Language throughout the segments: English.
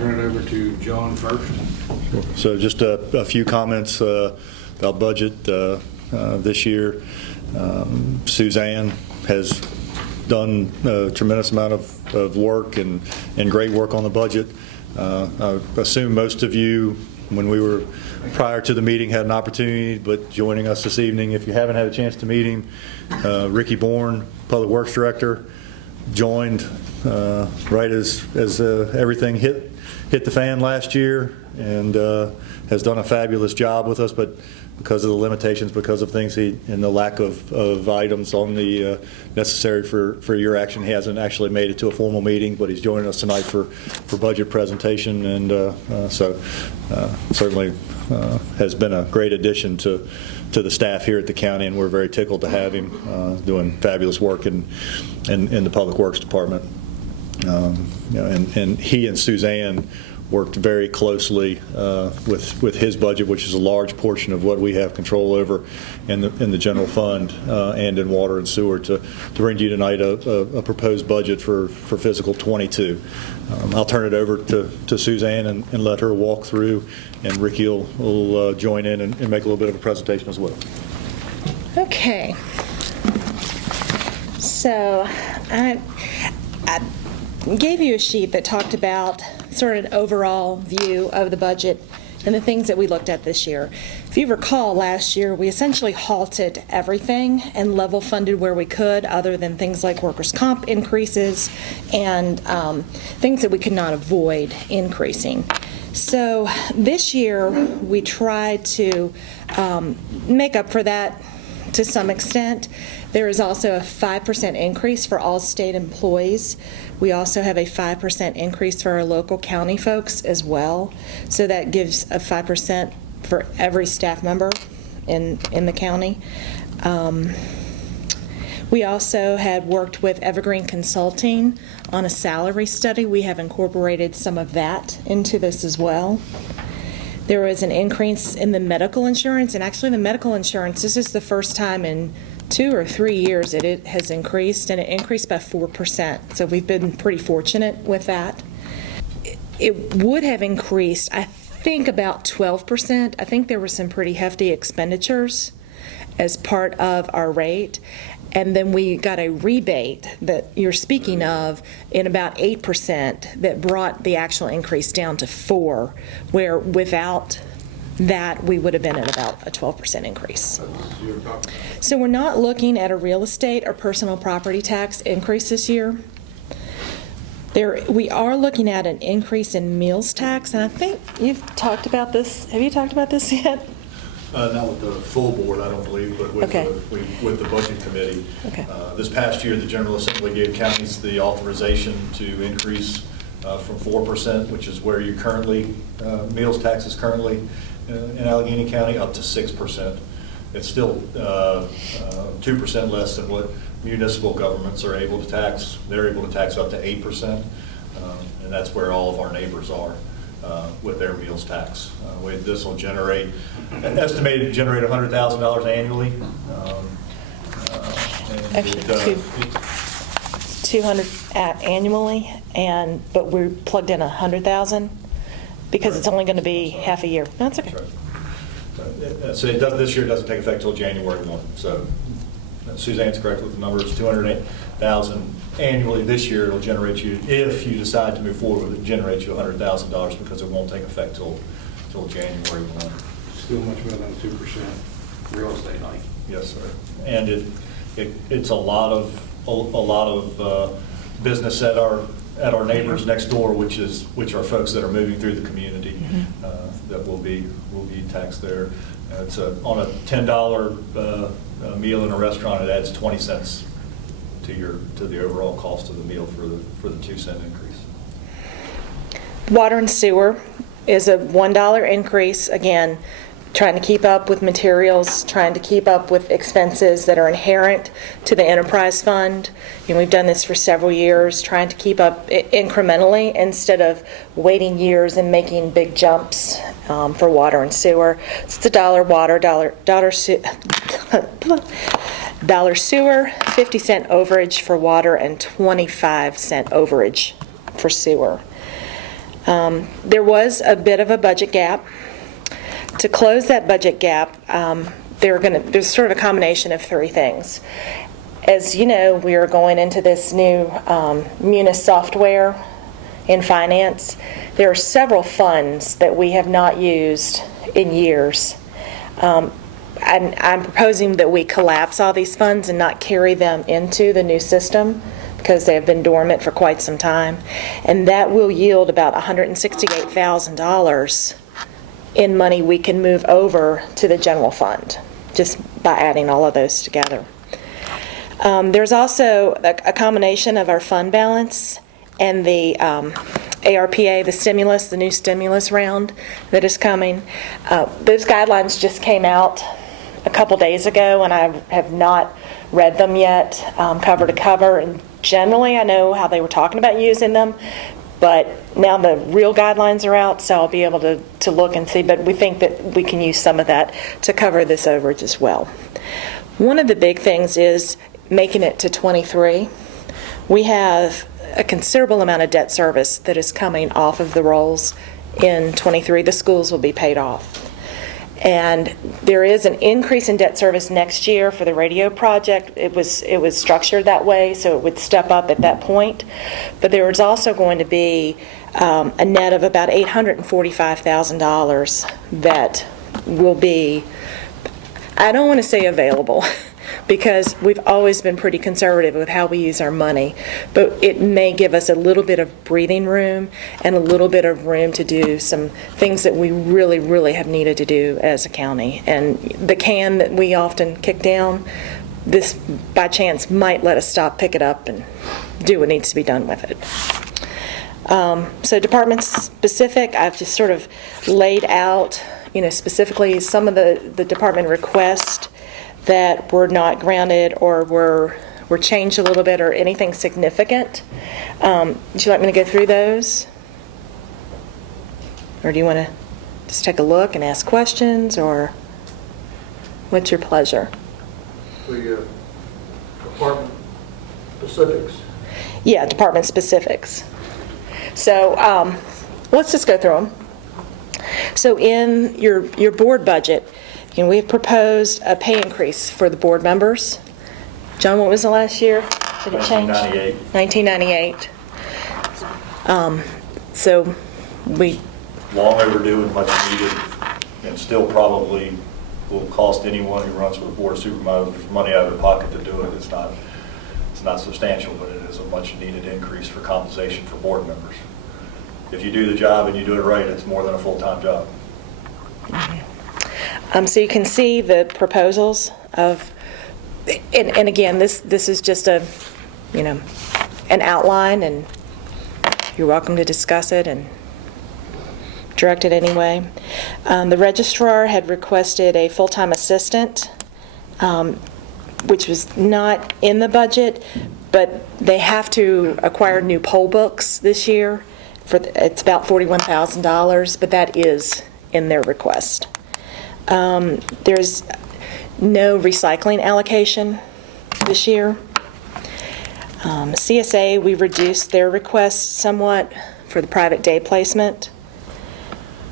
turn it over to John first. So just a few comments about budget this year. Suzanne has done a tremendous amount of work and great work on the budget. I assume most of you, when we were prior to the meeting, had an opportunity, but joining us this evening, if you haven't had a chance to meet him, Ricky Bourne, Public Works Director, joined right as everything hit the fan last year, and has done a fabulous job with us, but because of the limitations, because of things and the lack of items on the necessary for your action, he hasn't actually made it to a formal meeting, but he's joining us tonight for budget presentation, and so certainly has been a great addition to the staff here at the county, and we're very tickled to have him doing fabulous work in the Public Works Department. And he and Suzanne worked very closely with his budget, which is a large portion of what we have control over in the general fund and in water and sewer, to bring to you tonight a proposed budget for fiscal 22. I'll turn it over to Suzanne and let her walk through, and Ricky will join in and make a little bit of a presentation as well. Okay. So I gave you a sheet that talked about sort of an overall view of the budget and the things that we looked at this year. If you recall, last year we essentially halted everything and level funded where we could, other than things like workers' comp increases and things that we could not avoid increasing. So this year we tried to make up for that to some extent. There is also a 5% increase for all state employees. We also have a 5% increase for our local county folks as well. So that gives a 5% for every staff member in the county. We also had worked with Evergreen Consulting on a salary study. We have incorporated some of that into this as well. There was an increase in the medical insurance, and actually the medical insurance, this is the first time in 2 or 3 years that it has increased, and it increased by 4%. So we've been pretty fortunate with that. It would have increased, I think, about 12%. I think there were some pretty hefty expenditures as part of our rate. And then we got a rebate that you're speaking of in about 8% that brought the actual increase down to 4%, where without that we would have been at about a 12% increase. So we're not looking at a real estate or personal property tax increase this year. We are looking at an increase in meals tax, and I think you've talked about this. Have you talked about this yet? Not with the full board, I don't believe, but with, okay. with the budget committee. Okay. This past year, the General Assembly gave counties the authorization to increase from 4%, which is where you currently, meals tax is currently in Alleghany County, up to 6%. It's still 2% less than what municipal governments are able to tax. They're able to tax up to 8%, and that's where all of our neighbors are. With their meals tax. This will estimated to generate $100,000 annually. Actually, 200 annually, but we plugged in 100,000 because it's only going to be half a year. That's okay. Right. So this year doesn't take effect until January 1. So Suzanne's correct with the numbers. 208,000 annually this year. It'll generate you, if you decide to move forward with it, generate you $100,000 because it won't take effect till January 1. Still much better than 2% real estate like. Yes, sir. And it's a lot of business at our neighbors next door, which are folks that are moving through the community that will be taxed there. It's on a $10 meal in a restaurant. It adds 20 cents to the overall cost of the meal for the 2-cent increase. Water and sewer is a $1 increase. Again, trying to keep up with materials, trying to keep up with expenses that are inherent to the enterprise fund. We've done this for several years, trying to keep up incrementally instead of waiting years and making big jumps for water and sewer. So it's $1 water, dollar sewer, 50-cent overage for water, and 25-cent overage for sewer. There was a bit of a budget gap. To close that budget gap, there's sort of a combination of three things. As you know, we are going into this new Munis software in finance. There are several funds that we have not used in years. I'm proposing that we collapse all these funds and not carry them into the new system because they have been dormant for quite some time. And that will yield about $168,000 in money we can move over to the general fund just by adding all of those together. There's also a combination of our fund balance and the ARPA, the new stimulus round that is coming. Those guidelines just came out a couple days ago, and I have not read them yet cover to cover. And generally, I know how they were talking about using them, but now the real guidelines are out, so I'll be able to look and see. But we think that we can use some of that to cover this overage as well. One of the big things is making it to 23. We have a considerable amount of debt service that is coming off of the rolls in 23. The schools will be paid off. And there is an increase in debt service next year for the radio project. It was structured that way, so it would step up at that point. But there is also going to be a net of about $845,000 that will be, I don't want to say available, because we've always been pretty conservative with how we use our money, but it may give us a little bit of breathing room and a little bit of room to do some things that we really, really have needed to do as a county. And the can that we often kick down, this by chance might let us stop, pick it up, and do what needs to be done with it. So department specific, I've just sort of laid out, specifically some of the department requests that were not granted or were changed a little bit or anything significant. Would you like me to go through those? Or do you want to just take a look and ask questions, or what's your pleasure? The department specifics. Yeah, department specifics. So let's just go through them. So in your board budget, we have proposed a pay increase for the board members. John, what was the last year? Did it change? 1998. So we... Long overdue and much needed, and still probably will cost anyone who runs for the Board of Supervisors money out of their pocket to do it. It's not substantial, but it is a much needed increase for compensation for board members. If you do the job and you do it right, it's more than a full-time job. So you can see the proposals of, and again, this is just an outline, and you're welcome to discuss it and direct it anyway. The registrar had requested a full-time assistant, which was not in the budget, but they have to acquire new poll books this year. It's about $41,000, but that is in their request. There's no recycling allocation this year. CSA, we reduced their request somewhat for the private day placement.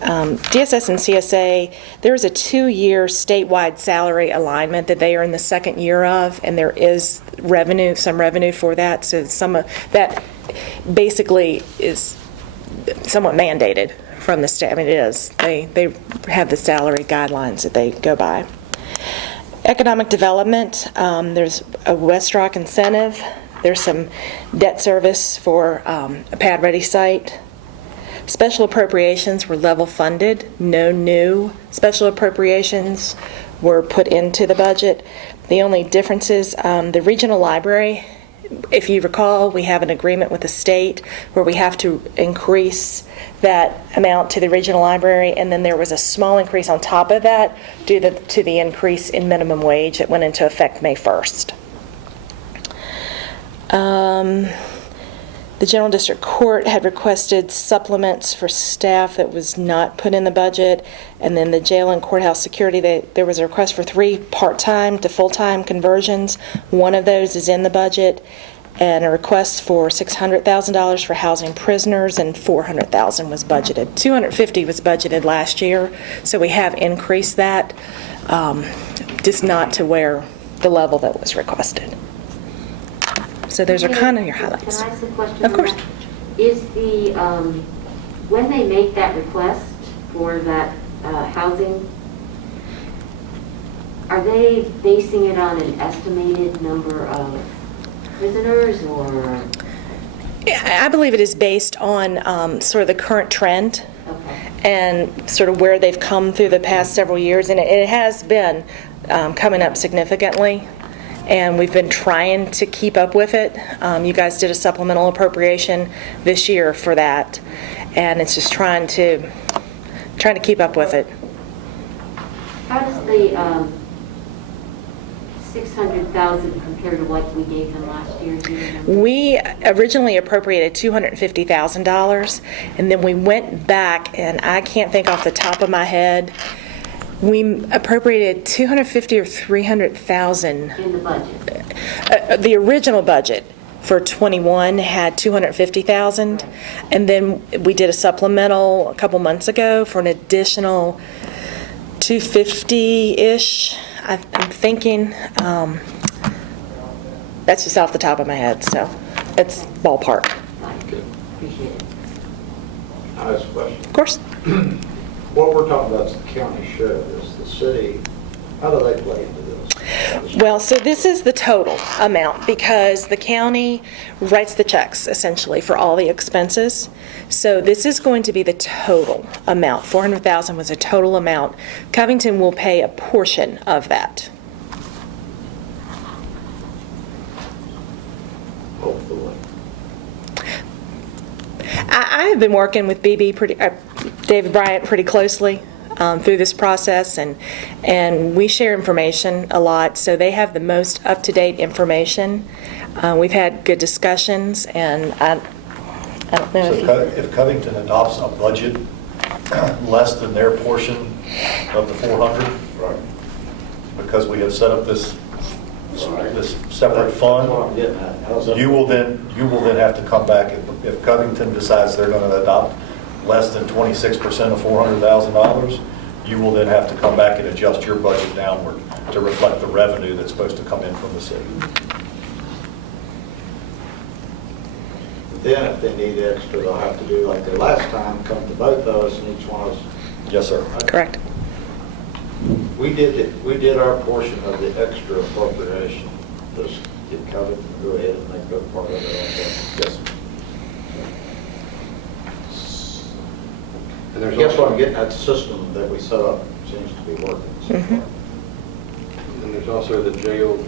DSS and CSA, there is a 2-year statewide salary alignment that they are in the second year of, and there is some revenue for that. So some of that basically is somewhat mandated from the state. I mean, it is. They have the salary guidelines that they go by. Economic development, there's a West Rock incentive. There's some debt service for a pad-ready site. Special appropriations were level funded. No new special appropriations were put into the budget. The only difference is the regional library. If you recall, we have an agreement with the state where we have to increase that amount to the regional library, and then there was a small increase on top of that due to the increase in minimum wage that went into effect May 1st. The General District Court had requested supplements for staff that was not put in the budget, and then the jail and courthouse security, there was a request for 3 part-time to full-time conversions. One of those is in the budget, and a request for $600,000 for housing prisoners, and $400,000 was budgeted. $250,000 was budgeted last year, so we have increased that, just not to where the level that was requested. So those are kind of your highlights. Can I ask a question? Of on course. that? Is the, when they make that request for that housing, are they basing it on an estimated number of prisoners, or? Yeah, I believe it is based on sort of the current trend Okay. and sort of where they've come through the past several years, and it has been coming up significantly, and we've been trying to keep up with it. You guys did a supplemental appropriation this year for that, and it's just trying to keep up with it. How does the 600,000 compare to what we gave them last year? Do you remember? We originally appropriated $250,000, and then we went back, and I can't think off the top of my head, we appropriated $250,000 or $300,000. In the budget? The original budget for '21 had $250,000, and then we did a supplemental a couple months ago for an additional $250-ish. I'm thinking, that's just off the top of my head, so it's ballpark. Fine. Appreciate it. I have a question. Of course. What we're talking about is the county share of this, the city, how do they play into this? Well, so this is the total amount, because the county writes the checks essentially for all the expenses. So this is going to be the total amount. $400,000 was a total amount. Covington will pay a portion of that. Hopefully. I have been working with David Bryant pretty closely through this process, and we share information a lot, so they have the most up-to-date information. We've had good discussions, and I don't know if you... If Covington adopts a budget less than their portion of the 400, Right. because we have set up this separate That's what I'm fund, getting at. How's that? you will then have to come back, if Covington decides they're going to adopt less than 26% of $400,000, you will then have to come back and adjust your budget downward to reflect the revenue that's supposed to come in from the city. Then if they need extra, they'll have to do like they last time, come to both of us and each one of us. Yes, sir. Correct. We did our portion of the extra appropriation. Does it cover it? Go ahead and make that part of it also. Yes. And I there's guess what also, I'm getting at, the system that we set up seems to be working so far. and there's also the jail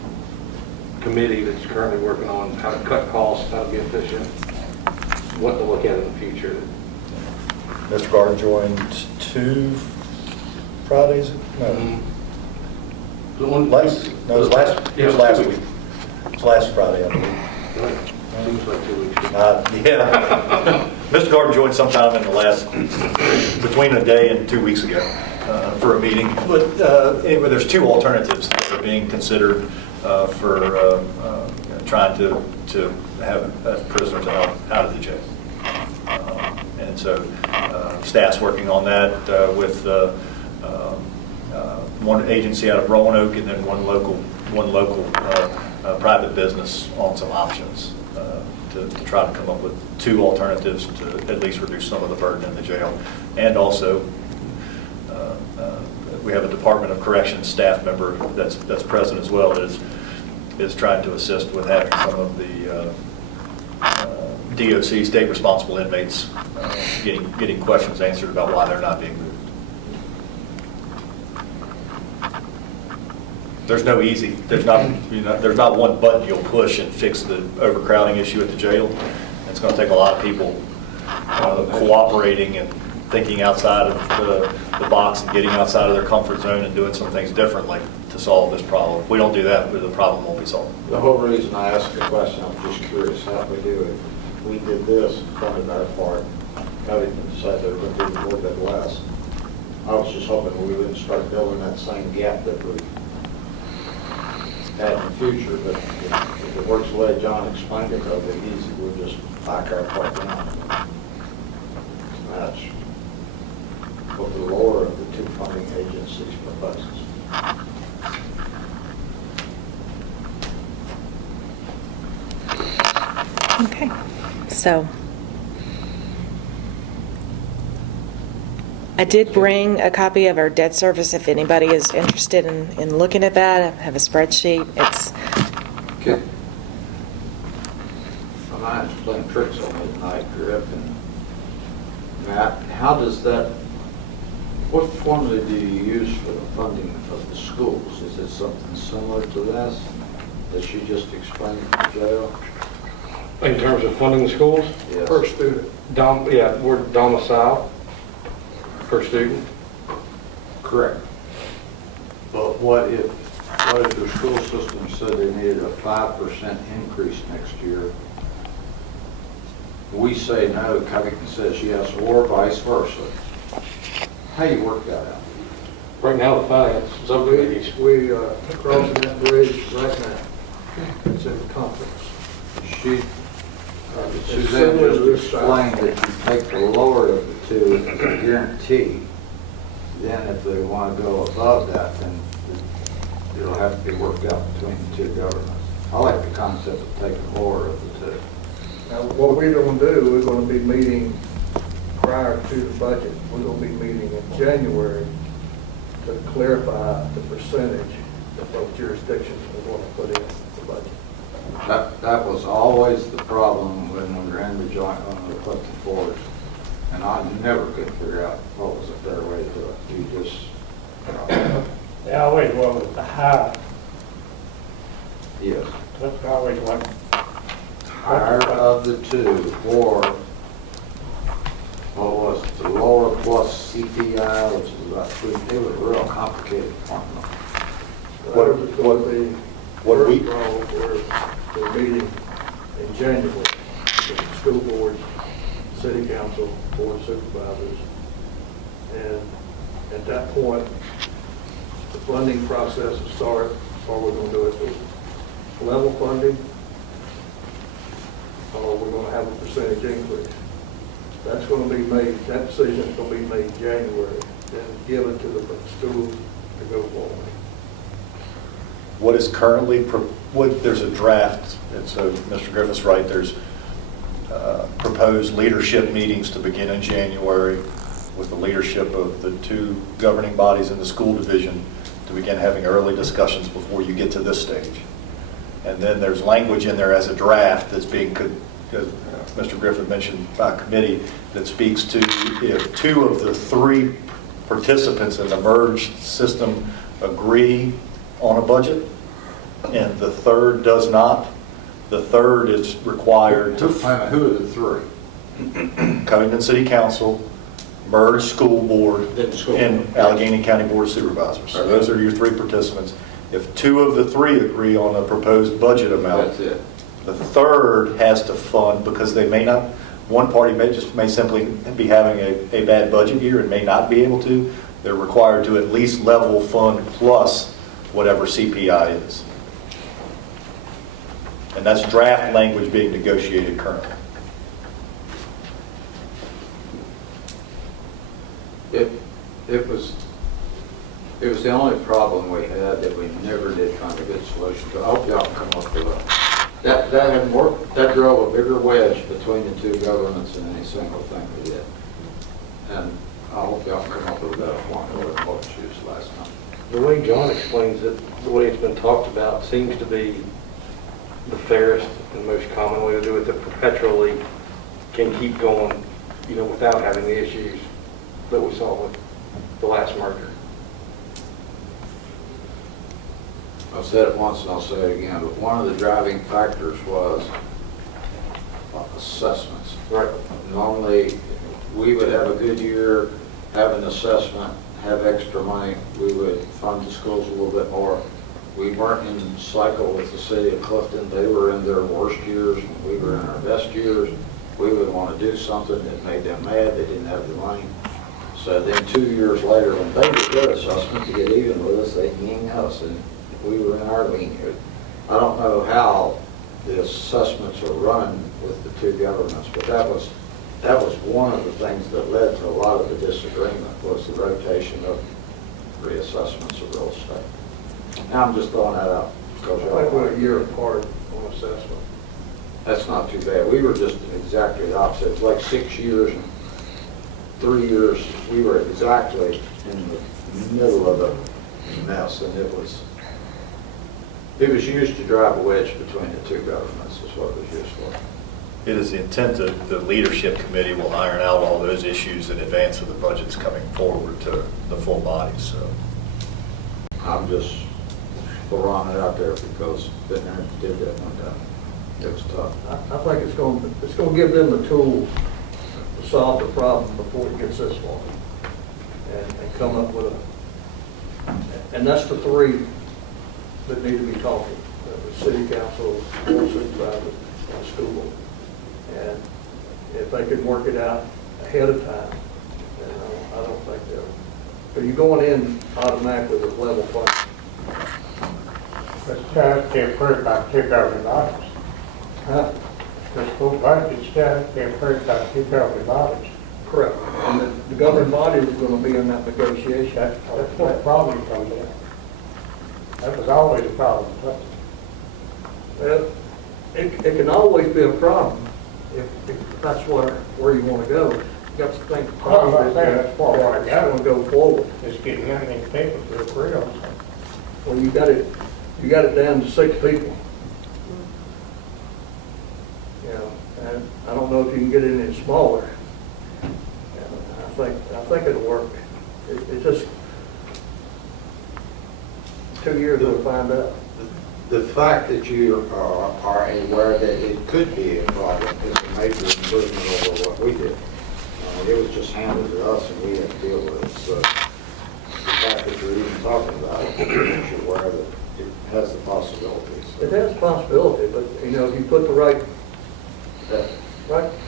committee that's currently working on how to cut costs, how to be efficient, what to look at in the future. Mr. Gardner joined 2 Fridays? No. The one- It was last Yeah, week. 2 weeks. It was last Friday, I believe. Right. Seems like 2 weeks. Yeah. Mr. Gardner joined sometime in the last, between a day and 2 weeks ago for a meeting. But anyway, there's 2 alternatives that are being considered for trying to have prisoners out of the jail. And so staff's working on that with one agency out of Roanoke and then one local private business on some options to try to come up with 2 alternatives to at least reduce some of the burden in the jail. And also, we have a Department of Corrections staff member that's present as well, that is trying to assist with having some of the DOC, state responsible inmates, getting questions answered about why they're not being moved. There's not one button you'll push and fix the overcrowding issue at the jail. It's going to take a lot of people cooperating and thinking outside of the box and getting outside of their comfort zone and doing some things differently to solve this problem. If we don't do that, the problem won't be solved. The whole reason I asked the question, I'm just curious how we do it. We did this, funded our part, Covington decided they were going to do a little bit less. I was just hoping we wouldn't start building that same gap that we had in the future, but if it works the way John explained it, it'll be easy, we'll just back our part down. That's what the lower of the two funding agencies proposes. Okay, so I did bring a copy of our debt service if anybody is interested in looking at that. I have a spreadsheet. It's, Okay. I'm not playing tricks on me tonight, Griff and Matt. How does that, what formula do you use for the funding of the schools? Is it something similar to this that she just explained to Joe? In terms of funding the schools? Yes. Per student. We're domicile per student. Correct. But what if the school system said they needed a 5% increase next year? We say no, Covington says yes, or vice versa. How do you work that out? Right now, the finance subcommittees. We are crossing that bridge right now. It's in conference. Suzanne similar to just this explained that you take the lower of the two as a guarantee. Then if they want to go above that, then it'll have to be worked out between the two governments. I like the concept of taking the lower of the two. Now, what we're going to do, we're going to be meeting prior to the budget. We're going to be meeting in January to clarify the percentage that both jurisdictions are going to put in the budget. That was always the problem when we were in the joint on the collective force. And I never could figure out what was a fair way to do it. You just, They always went with the higher. yes. That's always what. Higher of the two, or what was it, the lower plus CPI, which is about 3, it was a real complicated formula. That was going to be, what first we- of all, we're meeting in January with the school boards, city council, board of supervisors. And at that point, the funding process will start, or we're going to do it with level funding, or we're going to have a percentage increase. That's going to be made, that decision is going to be made in January, then given to the schools to go forward. What is currently, there's a draft, and so Mr. Griffith's right, there's proposed leadership meetings to begin in January with the leadership of the two governing bodies in the school division to begin having early discussions before you get to this stage. And then there's language in there as a draft that's being, as Mr. Griffith mentioned, by committee, that speaks to if 2 of the 3 participants in the merged system agree on a budget and the third does not, the third is required to Who are the 3? Covington City Council, merged school board, Then school and board. Alleghany County Board of Supervisors. So those are your 3 participants. If 2 of the 3 agree on a proposed budget amount, That's it. the third has to fund, because they may not, one party may simply be having a bad budget year and may not be able to. They're required to at least level fund plus whatever CPI is. And that's draft language being negotiated currently. It was the only problem we had that we never did find a good solution to. I hope y'all can come up with that. That had more, that drove a bigger wedge between the two governments than any single thing we did. And I hope y'all can come up with a better formula than what we used last time. The way John explains it, the way it's been talked about, seems to be the fairest and most common way to do it, that perpetually can keep going, without having the issues that we saw with the last merger. I've said it once and I'll say it again, but one of the driving factors was assessments. Right. Normally, we would have a good year, have an assessment, have extra money, we would fund the schools a little bit more. We weren't in cycle with the city of Clifton. They were in their worst years, and we were in our best years. We would want to do something that made them mad. They didn't have the money. So then 2 years later, when they did their assessment to get even with us, they dinged us, and we were in our lean year. I don't know how the assessments are run with the two governments, but that was one of the things that led to a lot of the disagreement, was the rotation of reassessments of real estate. Now, I'm just throwing that out because I think we're a year apart on assessment. that's not too bad. We were just exactly the opposite. It was like 6 years and 3 years. We were exactly in the middle of the mess, and it was used to drive a wedge between the two governments is what it was used for. It is the intent that the leadership committee will iron out all those issues in advance of the budgets coming forward to the full body, so. I'm just throwing it out there because been there and did that one time. It was tough. I think it's going to give them the tools to solve the problem before it gets this far, and come up with and that's the three that need to be talking, the city council, board of supervisors, and the school board. And if they can work it out ahead of time, then I don't think they'll. But you're going in automatically with level funding. But still has to be approved by two governing bodies. Huh? The school budget still has to be approved by two governing bodies. Correct. And the governing body is going to be in that negotiation. That's where the problem comes in. That was always a problem. Well, it can always be a problem if that's where you want to go. You got to think Well, I'm not positive. saying that's where we want to go. Want to go forward. Just getting how many people to agree on something. Well, you got it down to 6 people. You know, and I don't know if you can get it any smaller. I think it'll work. It just 2 years we'll find out. The fact that you are aware that it could be a problem is a major improvement over what we did. It was just handed to us and we had to deal with it. So the fact that you're even talking about it, makes you aware that it has the possibilities. It has a possibility, but you know, if you put the right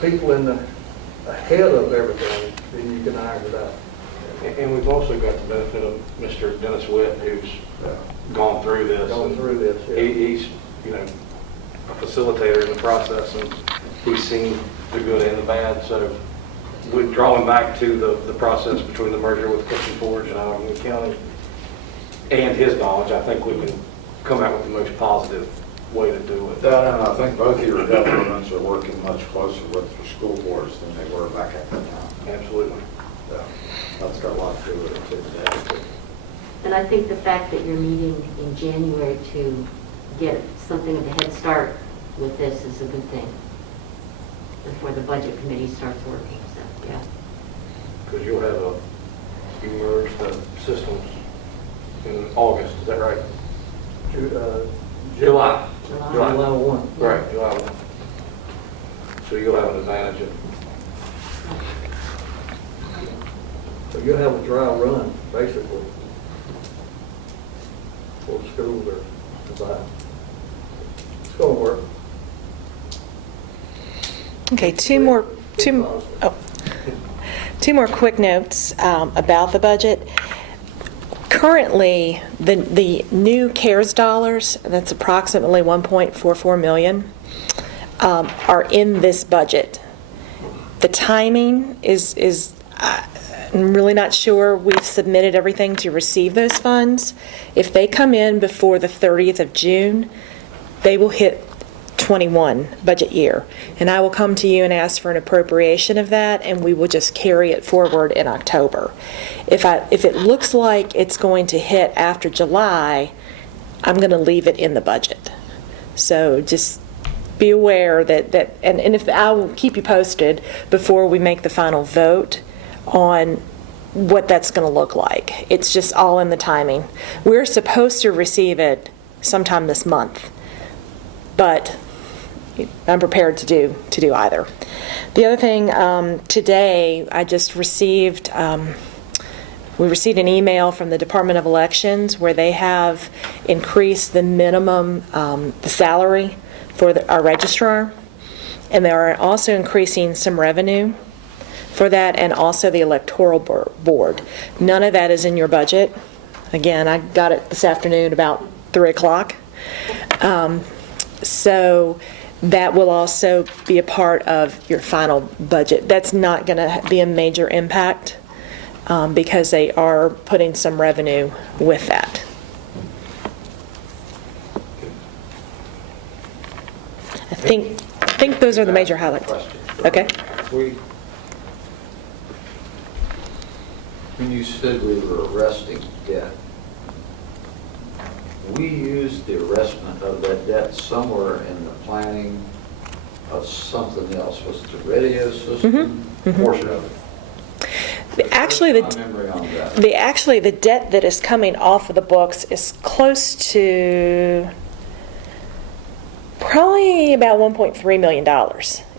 people in the ahead of everything, then you can iron it out. And we've also got the benefit of Mr. Dennis Witt, who's gone through this. Going through this, yeah. He's, a facilitator in the process, and he's seen the good and the bad. So we're drawing back to the process between the merger with Clifton Forge and Alleghany County and his knowledge. I think we can come out with the most positive way to do it. And I think both of your governments are working much closer with your school boards than they were back at that time. Absolutely. Yeah, that's got a lot to do with it too. And I think the fact that you're meeting in January to get something of a head start with this is a good thing before the budget committee starts working, so, yeah. Because you merge the systems in August, is that right? July. July 1. Right, July 1. So you'll have an advantage of. So you'll have a dry run, basically, for the schools are designed. It's going to work. Okay, two more quick notes about the budget. Currently, the new CARES dollars, that's approximately $1.44 million, are in this budget. The timing is I'm really not sure we've submitted everything to receive those funds. If they come in before the 30th of June, they will hit 21 budget year. And I will come to you and ask for an appropriation of that, and we will just carry it forward in October. If it looks like it's going to hit after July, I'm going to leave it in the budget. So just be aware that and if I will keep you posted before we make the final vote on what that's going to look like. It's just all in the timing. We're supposed to receive it sometime this month, but I'm prepared to do either. The other thing, today I just received, we received an email from the Department of Elections where they have increased the minimum, the salary for our registrar, and they are also increasing some revenue for that, and also the electoral board. None of that is in your budget. Again, I got it this afternoon about 3 o'clock. So that will also be a part of your final budget. That's not going to be a major impact because they are putting some revenue with that. I think those are the major highlights. Question. Okay. When you said we were arresting debt, we used the arrestment of that debt somewhere in the planning of something else. Was it the radio system? Portion of it. Actually, Refresh my memory on that. the debt that is coming off of the books is close to probably about $1.3 million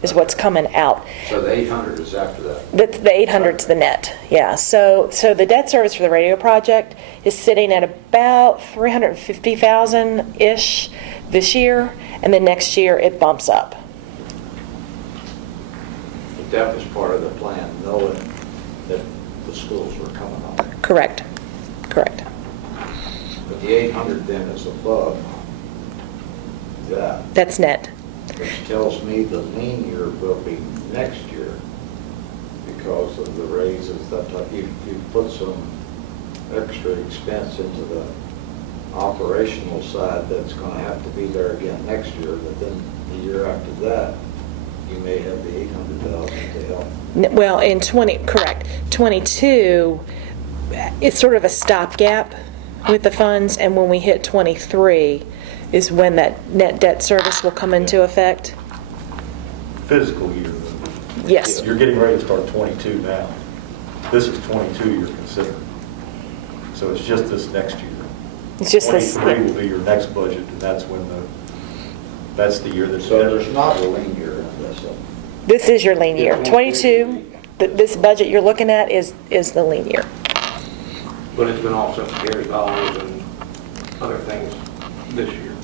is what's coming out. So the 800 is after that. The 800's the net, yeah. So the debt service for the radio project is sitting at about 350,000-ish this year, and then next year it bumps up. But that was part of the plan, knowing that the schools were coming on. Correct. But the 800 then is above that. That's net. Which tells me the lean year will be next year because of the raises, that type. You put some extra expense into the operational side that's going to have to be there again next year, but then the year after that, you may have the 800,000 to help. Well, in 22, it's sort of a stopgap with the funds, and when we hit 23 is when that net debt service will come into effect. Fiscal year. Yes. You're getting ready to start 22 now. This is 22 you're considering. So it's just this next year. It's just this. 23 will be your next budget, and that's the year that's. So there's not a lean year in this. This is your lean year. 22, this budget you're looking at is the lean year. But it's been offset by Gary dollars and other things this year,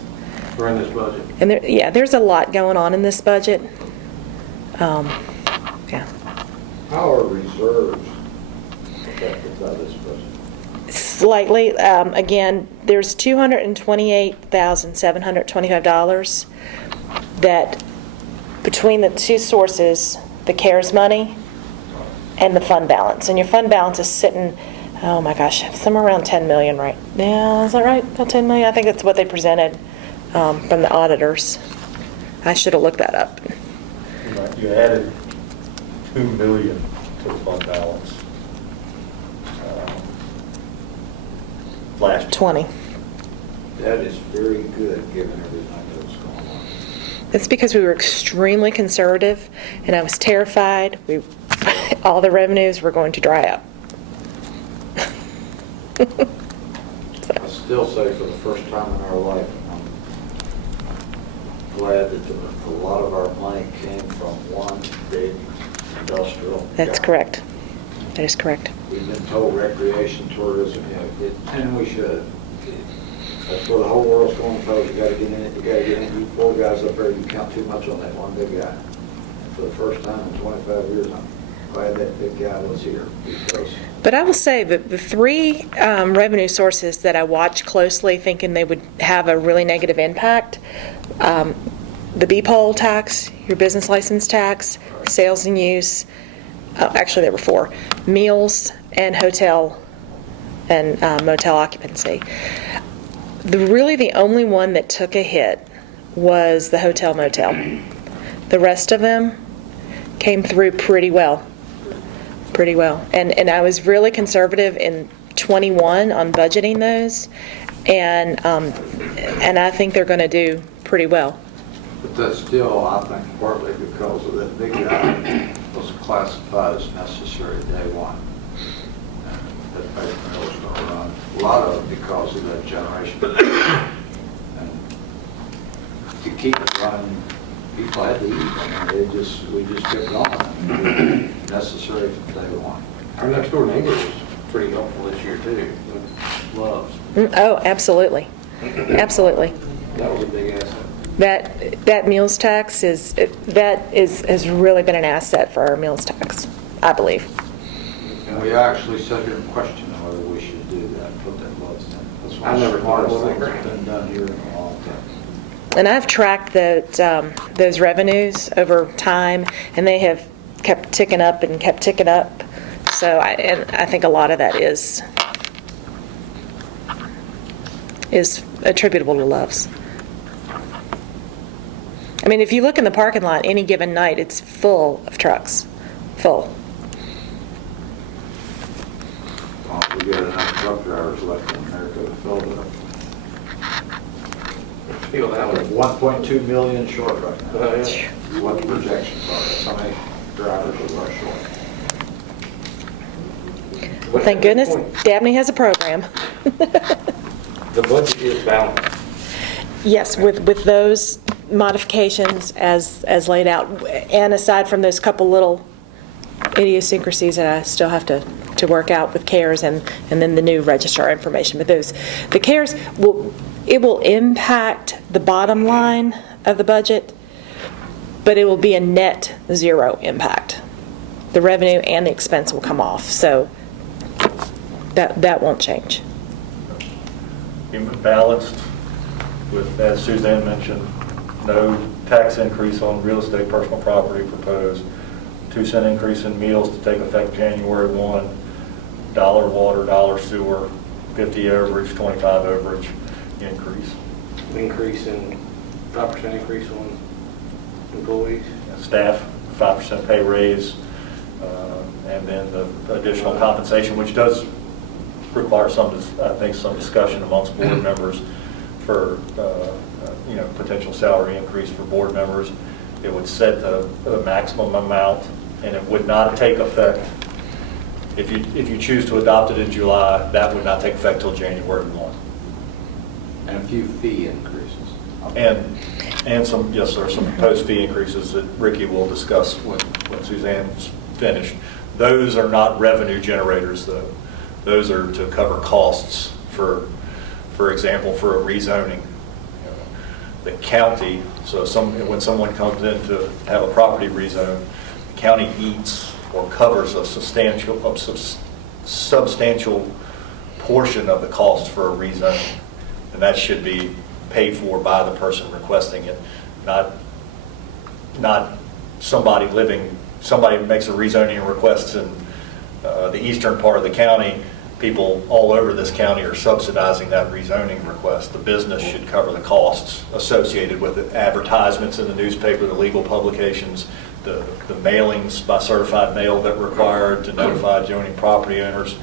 or in this budget. And there's a lot going on in this budget. Yeah. How are reserves affected by this budget? Slightly. Again, there's $228,725 that between the two sources, the CARES money and the fund balance. And your fund balance is sitting, oh my gosh, somewhere around 10 million right now. Is that right? About 10 million? I think that's what they presented from the auditors. I should have looked that up. You added $2 million to the fund balance last year. 20. That is very good, given everything that's going on. That's because we were extremely conservative, and I was terrified all the revenues were going to dry up. I still say for the first time in our life, I'm glad that a lot of our money came from one big industrial. That's guy. correct. That is correct. We've been told recreation, tourism, and we should. That's where the whole world's going, folks. You gotta get in it, you gotta get in it. You poor guys up there, you count too much on that one big guy. And for the first time in 25 years, I'm glad that big guy was here because But I will say that the three revenue sources that I watched closely thinking they would have a really negative impact, the B-Poll tax, your business license tax, sales and use, actually there were four, meals and hotel and motel occupancy. Really the only one that took a hit was the hotel motel. The rest of them came through pretty well. Pretty well. And I was really conservative in 21 on budgeting those, and I think they're going to do pretty well. But that's still, I think, partly because of that big guy was classified as necessary day one. And that paper mill was going to run. A lot of it because of that generation. And to keep it running, people had to eat. I mean, we just kept going. Necessary from day one. Our next door neighbor was pretty helpful this year too, with Love's. Oh, absolutely. Absolutely. That was a big asset. That meals tax has really been an asset for our meals tax, I believe. And we actually sat here and questioned whether we should do that, put that Love's in. That's one I of the never thought it smartest was things that that's been done here in a long time. And I've tracked those revenues over time, and they have kept ticking up and kept ticking up. So I think a lot of that is attributable to Love's. I mean, if you look in the parking lot any given night, it's full of trucks, full. Well, we got enough truck drivers left in America to fill it up. Feel that We're one. 1.2 million short right now. Yeah. What the projections are, that's how many drivers we are short. But Thank at this goodness point, Dabney has a program. The budget is balanced. Yes, with those modifications as laid out, and aside from those couple little idiosyncrasies that I still have to work out with CARES and then the new registrar information. But the CARES will impact the bottom line of the budget, but it will be a net zero impact. The revenue and the expense will come off, so that won't change. Balanced with, as Suzanne mentioned, no tax increase on real estate personal property proposed, 2-cent increase in meals to take effect January 1, $1 water, $1 sewer, 50 overage, 25 overage increase. Increase in, 5% increase on employees. Staff, 5% pay raise, and then the additional compensation, which does require some discussion amongst board members for, potential salary increase for board members. It would set the maximum amount, and it would not take effect. If you choose to adopt it in July, that would not take effect till January 1. And a few fee increases. And some, yes, sir, some proposed fee increases that Ricky will discuss when Suzanne's finished. Those are not revenue generators, though. Those are to cover costs for example, for a rezoning. The county, so when someone comes in to have a property rezone, the county eats or covers a substantial portion of the cost for a rezone, and that should be paid for by the person requesting it, not somebody makes a rezoning request in the eastern part of the county. People all over this county are subsidizing that rezoning request. The business should cover the costs associated with the advertisements in the newspaper, the legal publications, the mailings by certified mail that are required to notify adjoining property owners.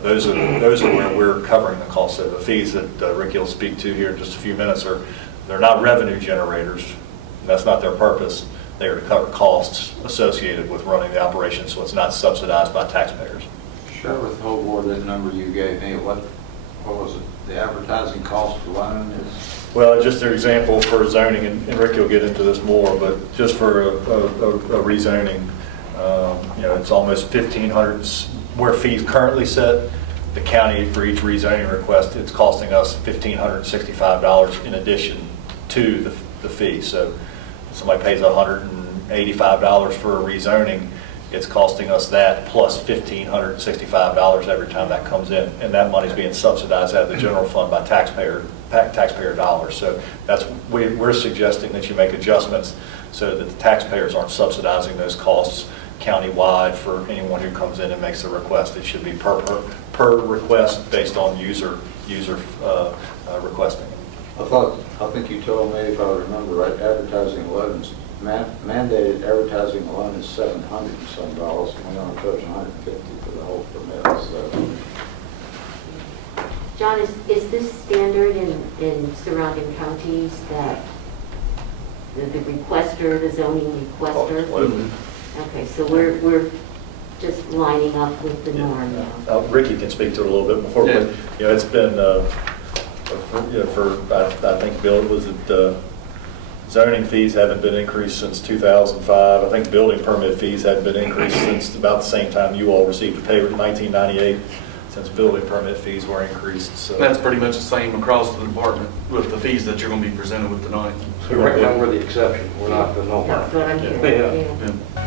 Those are where we're covering the costs. So the fees that Ricky will speak to here in just a few minutes they're not revenue generators. That's not their purpose. They are to cover costs associated with running the operation, so it's not subsidized by taxpayers. Share with the whole board that number you gave me. What was it? The advertising cost alone is? Well, just an example for zoning, and Ricky will get into this more, but just for a rezoning, it's almost $1,500 where fees currently set. The county, for each rezoning request, it's costing us $1,565 in addition to the fee. So if somebody pays $185 for a rezoning, it's costing us that plus $1,565 every time that comes in, and that money's being subsidized out of the general fund by taxpayer dollars. So we're suggesting that you make adjustments so that the taxpayers aren't subsidizing those costs countywide for anyone who comes in and makes a request. It should be per request based on user requesting. I think you told me, if I remember right, advertising alone is mandated advertising alone is $700 and some, and we only charge $150 for the whole permit. So. John, is this standard in surrounding counties that the requester, the zoning requester? Okay, so we're just lining up with the norm now. Ricky can speak to it a little bit more, but it's been I think Bill was it. Zoning fees haven't been increased since 2005. I think building permit fees hadn't been increased since about the same time you all received a pay in 1998, since building permit fees were increased. So that's pretty much the same across the department with the fees that you're going to be presented with tonight. So right now, we're the exception. We're not the norm. That's what I'm hearing, Yeah. yeah.